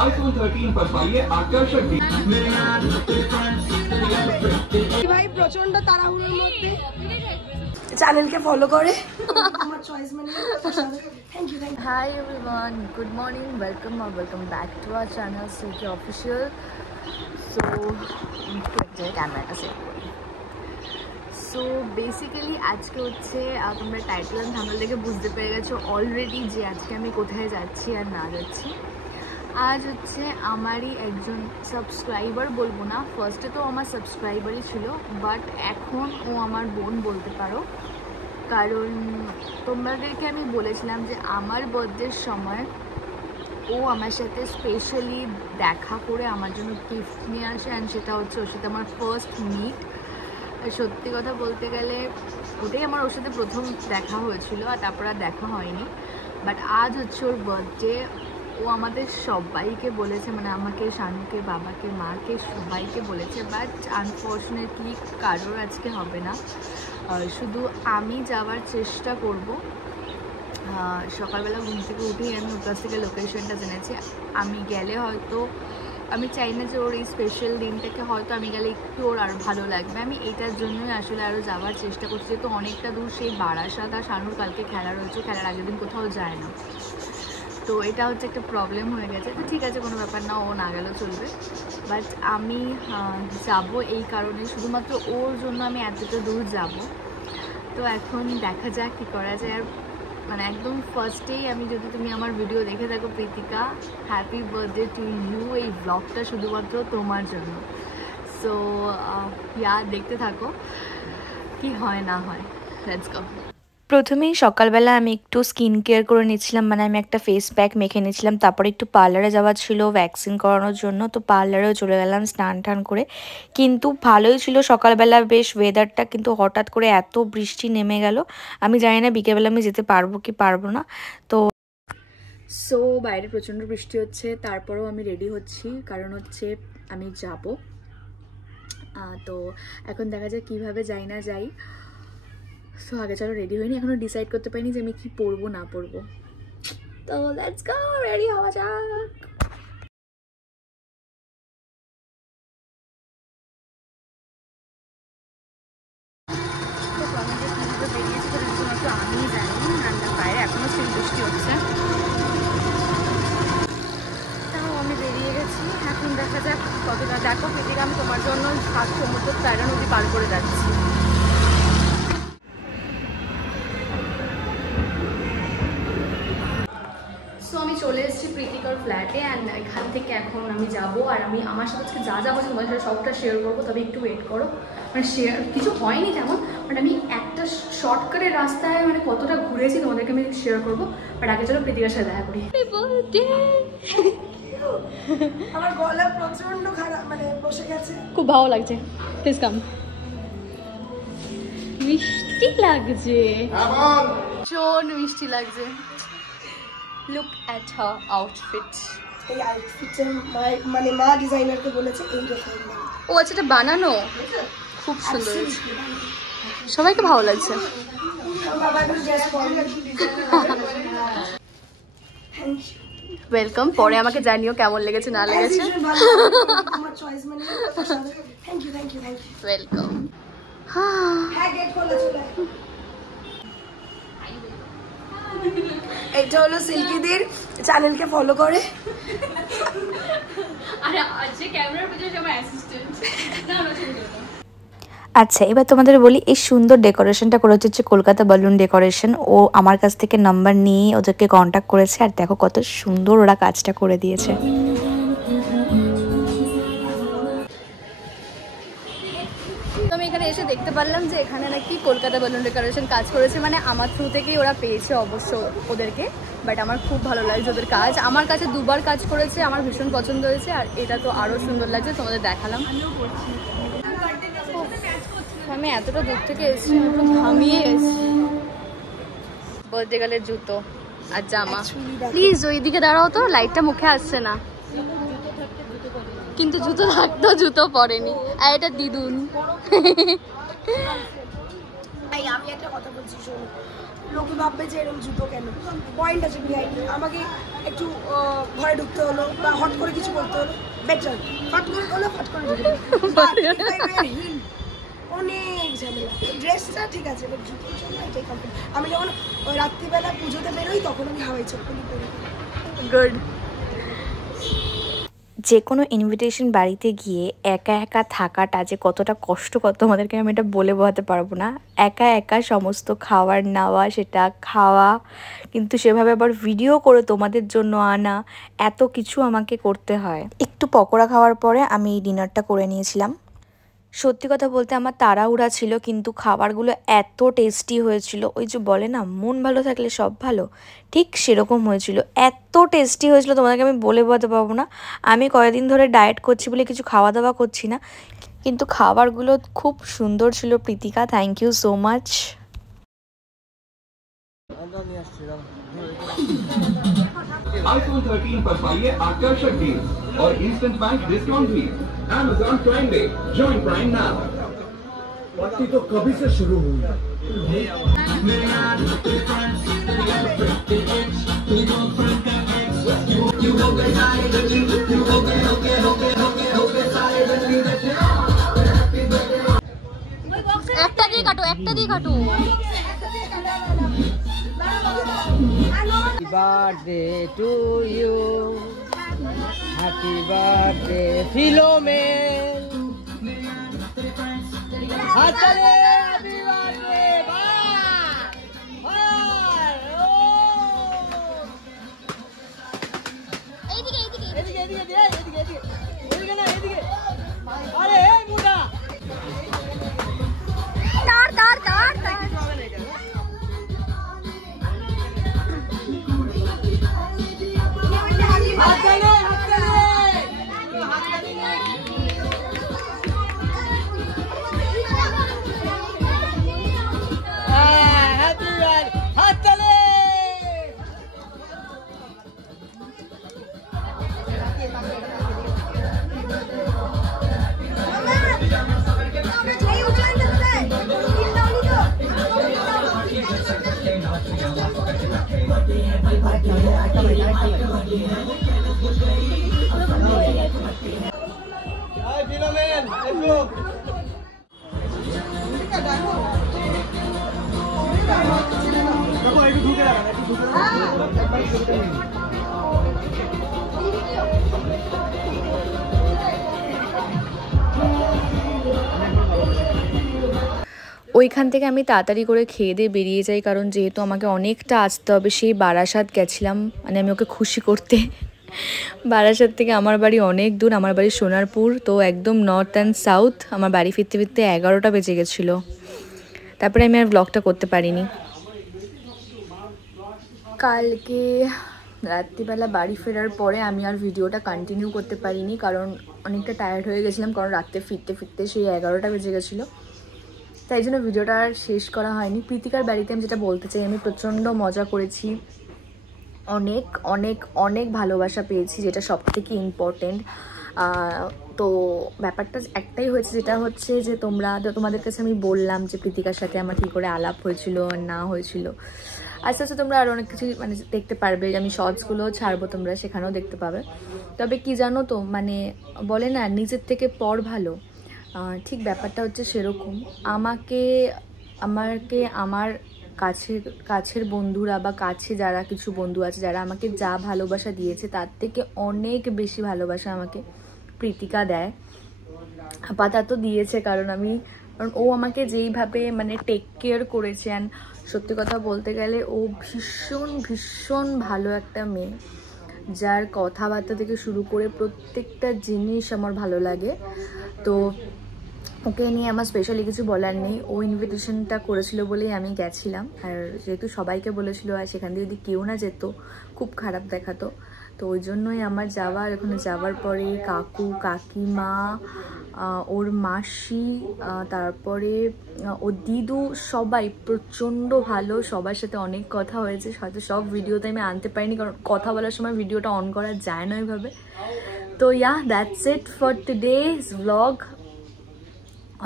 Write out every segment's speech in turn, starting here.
iPhone 13 पर पाइए आकर्षक ভাই প্রচন্ড তাড়াহুড়োর মধ্যে চ্যানেলকে ফলো করে আমার চয়েস মানে thank you Hi everyone, good morning, welcome or welcome back to our channel Silky Official. So ক্যামেরাটা সেট করি। সো বেসিক্যালি আজকে হচ্ছে তোমরা টাইটেল অ্যান্ড থাম্বনেল দেখে বুঝতে পেরে গেছো অলরেডি যে আজকে আমি কোথায় যাচ্ছি আর না যাচ্ছি। আজ হচ্ছে আমারই একজন সাবস্ক্রাইবার, বলবো না, ফার্স্টে তো আমার সাবস্ক্রাইবারই ছিল, বাট এখন ও আমার বোন বলতে পারো। কারণ তোমাদেরকে আমি বলেছিলাম যে আমার বার্থডের সময় ও আমার সাথে স্পেশালি দেখা করে আমার জন্য গিফট নিয়ে আসে, অ্যান্ড সেটা হচ্ছে ওর সাথে আমার ফার্স্ট মিট। সত্যি কথা বলতে গেলে ওটাই আমার ওর সাথে প্রথম দেখা হয়েছিল, আর তারপর আর দেখা হয়নি। বাট আজ হচ্ছে ওর বার্থডে। ও আমাদের সবাইকে বলেছে, মানে আমাকে, শানুকে, বাবাকে, মাকে, সবাইকে বলেছে, বাট আনফর্চুনেটলি কারোর আজকে হবে না। শুধু আমি যাওয়ার চেষ্টা করব। সকালবেলা ঘুম থেকে উঠেই আমি ওর কাছ থেকে লোকেশনটা জেনেছি। আমি গেলে হয়তো, আমি চাই না যে ওর এই স্পেশাল দিনটাকে হয়তো আমি গেলে একটু ওর আরও ভালো লাগবে। আমি এইটার জন্যই আসলে আরও যাওয়ার চেষ্টা করছি, যেহেতু অনেকটা দূর, সেই বারাসাত, আর শানুর কালকে খেলা রয়েছে, খেলার আগের দিন কোথাও যায় না। তো এটা হচ্ছে একটা প্রবলেম হয়ে গেছে। তো ঠিক আছে, কোনো ব্যাপার না, ও না গেলেও চলবে। বাট আমি যাব এই কারণে, শুধুমাত্র ওর জন্য আমি এতটা দূর যাব। তো এখন দেখা যাক কী করা যায়। আর মানে একদম ফার্স্টেই আমি, যদি তুমি আমার ভিডিও দেখে থাকো Pritika, happy birthday to you. এই ব্লগটা শুধুমাত্র তোমার জন্য। সো দেখতে থাকো কি হয় না হয়। Let's go. প্রথমেই সকালবেলা আমি একটু স্কিন কেয়ার করে নিচ্ছিলাম, মানে আমি একটা ফেস প্যাক মেখে নিচ্ছিলাম। তারপরে একটু পার্লারে যাওয়া ছিল ভ্যাকসিন করানোর জন্য, তো পার্লারেও চলে গেলাম স্নান টান করে। কিন্তু ভালোই ছিল সকালবেলা বেশ ওয়েদারটা, কিন্তু হঠাৎ করে এত বৃষ্টি নেমে গেল। আমি জানি না বিকেলবেলা আমি যেতে পারবো কি পারবো না। তো বাইরে প্রচণ্ড বৃষ্টি হচ্ছে, তারপরেও আমি রেডি হচ্ছি, কারণ হচ্ছে আমি যাব। তো এখন দেখা যায় কিভাবে যাই না যাই। সো আগে চলো রেডি হয়নি, এখনো ডিসাইড করতে পারিনি যে আমি কি পরবো না পরবো। তো লেটস গো, রেডি হওয়া যাক। আমি জানি বাইরে এখনো সেই বৃষ্টি হচ্ছে, তাও আমি বেরিয়ে গেছি। এখন দেখা যাক কতটা। দেখো প্রীতিকা, আমি তোমার জন্য সাত সমুদ্র 4টা নদী পার করে যাচ্ছি। সো আমি চলে এসেছি প্রীতিকার ফ্ল্যাটে, অ্যান্ড এখান থেকে এখন আমি যাব। আর আমি আমার সাথে আজকে যা যা হচ্ছে তোমাদের সাথে সবটা শেয়ার করবো, তবে একটু ওয়েট করো। মানে শেয়ার কিছু হয়নি তেমন, বাট আমি একটা শর্টকাটের রাস্তায় মানে কতটা ঘুরেছি তোমাদেরকে আমি শেয়ার করবো। বাট আগে চলো প্রীতিকার সাথে দেখা করি। আমার গলা প্রচন্ড খারাপ, মানে বসে গেছে, খুব ভালো লাগছে। Please come. মিষ্টি লাগছে, ভীষণ মিষ্টি লাগছে। Look at her outfit. এই আউটফিটে মানে মা ডিজাইনারকে বলেছে এই রকম। ও আচ্ছা, এটা বানানো, খুব সুন্দর, সবাইকে ভালো লাগছে। ওয়েলকাম। পরে আমাকে জানিও কেমন লেগেছে না লেগেছে। ওয়েলকাম। এটা হলো সিল্কিদের, চ্যানেলকে ফলো করে। আচ্ছা, এবার তোমাদের বলি, এই সুন্দর ডেকোরেশনটা করে হচ্ছে কলকাতা বালুন ডেকোরেশন। ও আমার কাছ থেকে নাম্বার নিয়ে ওদেরকে কন্ট্যাক্ট করেছে, আর দেখো কত সুন্দর ওরা কাজটা করে দিয়েছে। আমি এখানে এসে দেখতে পারলাম যে এখানে নাকি কলকাতা বালুন ডেকোরেশন কাজ করেছে, মানে আমার থ্রু থেকেই ওরা পেয়েছে অবশ্য ওদেরকে। বাট আমার খুব ভালো লাগছে ওদের কাজ। আমার কাছে দুবার কাজ করেছে, আমার ভীষণ পছন্দ হয়েছে, আর এটা তো আরও সুন্দর লাগছে, তোমাদের দেখালাম। আমি এতটা দূর থেকে এসেছি, একটু ঘামিয়ে এসেছি। বার্থডে গার্লের জুতো আর জামা। প্লিজ ওইদিকে দাঁড়াও তো, লাইটটা মুখে আসছে না, কিন্তু জুতো থাকতো, জুতো পরেনি। আর এটা দিদুন। আমি একটা কথা বলছি, শোনো, লোকে ভাববে যে এরকম জুতো কেন, পয়েন্ট আছে ভিআইপি। আমাকে একটু ঘরে ঢুকতে হলো বা হট করে কিছু করতে হলো, বেটার ফট করে হলো ফট করে ঢুকে হিল অনেক ঝামেলা। ড্রেসটা ঠিক আছে, বাট জুতোর জন্য এটাই কমপ্লিট। আমি যখন ওই রাত্রিবেলা পুজোতে বেরোই তখন আমি হাওয়াই চপ্পলই পরি। গুড। যে কোনো ইনভিটেশন বাড়িতে গিয়ে একা একা থাকাটা যে কতটা কষ্টকর তোমাদেরকে আমি এটা বলে বোঝাতে পারবো না। একা একা সমস্ত খাবার নেওয়া, সেটা খাওয়া, কিন্তু সেভাবে আবার ভিডিও করে তোমাদের জন্য আনা, এত কিছু আমাকে করতে হয়। একটু পকোড়া খাওয়ার পরে আমি ডিনারটা করে নিয়েছিলাম। সত্যি কথা বলতে আমার তাড়াহুড়া ছিল, কিন্তু খাবারগুলো এত টেস্টি হয়েছিল। ওই যে বলে না, মন ভালো থাকলে সব ভালো, ঠিক সেরকম হয়েছিল। এত টেস্টি হয়েছিল তোমাদেরকে আমি বলে বোঝাতে পারবো না। আমি কয়েকদিন ধরে ডায়েট করছি বলে কিছু খাওয়া দাওয়া করছি না, কিন্তু খাবারগুলো খুব সুন্দর ছিল। Pritika, thank you so much. iPhone 13 पर पाइए आकर्षक डील और इंस्टेंट बैंक डिस्काउंट भी। Amazon Prime Day, join Prime now। Party तो कभी से शुरू हुई। একটা দিয়ে কাটো, একটা দিয়ে কাটো। Happy birthday to you. Happy birthday, Philomel. Happy birthday, ওইখান থেকে আমি তাড়াতাড়ি করে খেয়ে দিয়ে বেরিয়ে যাই, কারণ যেহেতু আমাকে অনেকটা আসতে হবে। সেই বারাসাত গেছিলাম, মানে আমি ওকে খুশি করতে। বারাসাত থেকে আমার বাড়ি অনেক দূর, আমার বাড়ি সোনারপুর, তো একদম নর্থ অ্যান্ড সাউথ। আমার বাড়ি ফিরতে ফিরতে 11টা বেজে গেছিলো, তারপরে আমি আর ব্লগটা করতে পারিনি। কালকে রাত্রিবেলা বাড়ি ফেরার পরে আমি আর ভিডিওটা কন্টিনিউ করতে পারিনি, কারণ অনেকটা টায়ার্ড হয়ে গেছিলাম, কারণ রাত্রে ফিরতে ফিরতে সেই 11টা বেজে গেছিলো। তাই জন্য ভিডিওটা আর শেষ করা হয়নি। প্রীতিকার বাড়িতে আমি যেটা বলতে চাই, আমি প্রচণ্ড মজা করেছি, অনেক অনেক অনেক ভালোবাসা পেয়েছি, যেটা সব থেকে ইম্পর্টেন্ট। তো ব্যাপারটা একটাই হয়েছে, যেটা হচ্ছে যে তোমাদের কাছে আমি বললাম যে প্রীতিকার সাথে আমার কী করে আলাপ হয়েছিল না হয়েছিল। আস্তে আস্তে তোমরা আরও অনেক কিছু মানে দেখতে পারবে, আমি শর্টসগুলো ছাড়বো, তোমরা সেখানেও দেখতে পাবে। তবে কি জানো তো, মানে বলে না নিজের থেকে পর ভালো, ঠিক ব্যাপারটা হচ্ছে সেরকম। আমাকে আমার কাছের বন্ধুরা বা কাছে যারা কিছু বন্ধু আছে, যারা আমাকে যা ভালোবাসা দিয়েছে তার থেকে অনেক বেশি ভালোবাসা আমাকে প্রীতিকা দেয়, আপাতত দিয়েছে। কারণ ও আমাকে যেইভাবে মানে টেক কেয়ার করেছে, অ্যান্ড সত্যি কথা বলতে গেলে ও ভীষণ ভীষণ ভালো একটা মেয়ে, যার কথাবার্তা থেকে শুরু করে প্রত্যেকটা জিনিস আমার ভালো লাগে। তো ওকে নিয়ে আমার স্পেশালি কিছু বলার নেই। ও ইনভিটেশনটা করেছিল বলেই আমি গেছিলাম, আর যেহেতু সবাইকে বলেছিল, আর সেখান দিয়ে যদি কেউ না যেত খুব খারাপ দেখাতো, তো ওই জন্যই আমার যাওয়ার। ওখানে যাওয়ার পরে কাকু কাকিমা, ওর মাসি, তারপরে ওর দিদু, সবাই প্রচণ্ড ভালো, সবার সাথে অনেক কথা হয়েছে। হয়তো সব ভিডিওতে আমি আনতে পারিনি, কারণ কথা বলার সময় ভিডিওটা অন করা যায় না ওইভাবে। তো that's it for today's blog.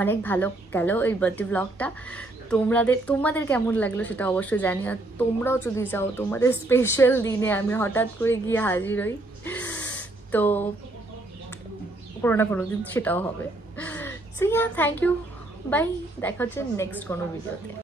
অনেক ভালো গেল এই বার্থডে ব্লগটা। তোমাদের কেমন লাগলো সেটা অবশ্যই জানি। আর তোমরাও যদি যাও, তোমাদের স্পেশাল দিনে আমি হঠাৎ করে গিয়ে হাজির হই, তো কোনো না কোনো দিন সেটাও হবে। So yeah, thank you, bye, দেখা হচ্ছে নেক্সট কোনো ভিডিওতে।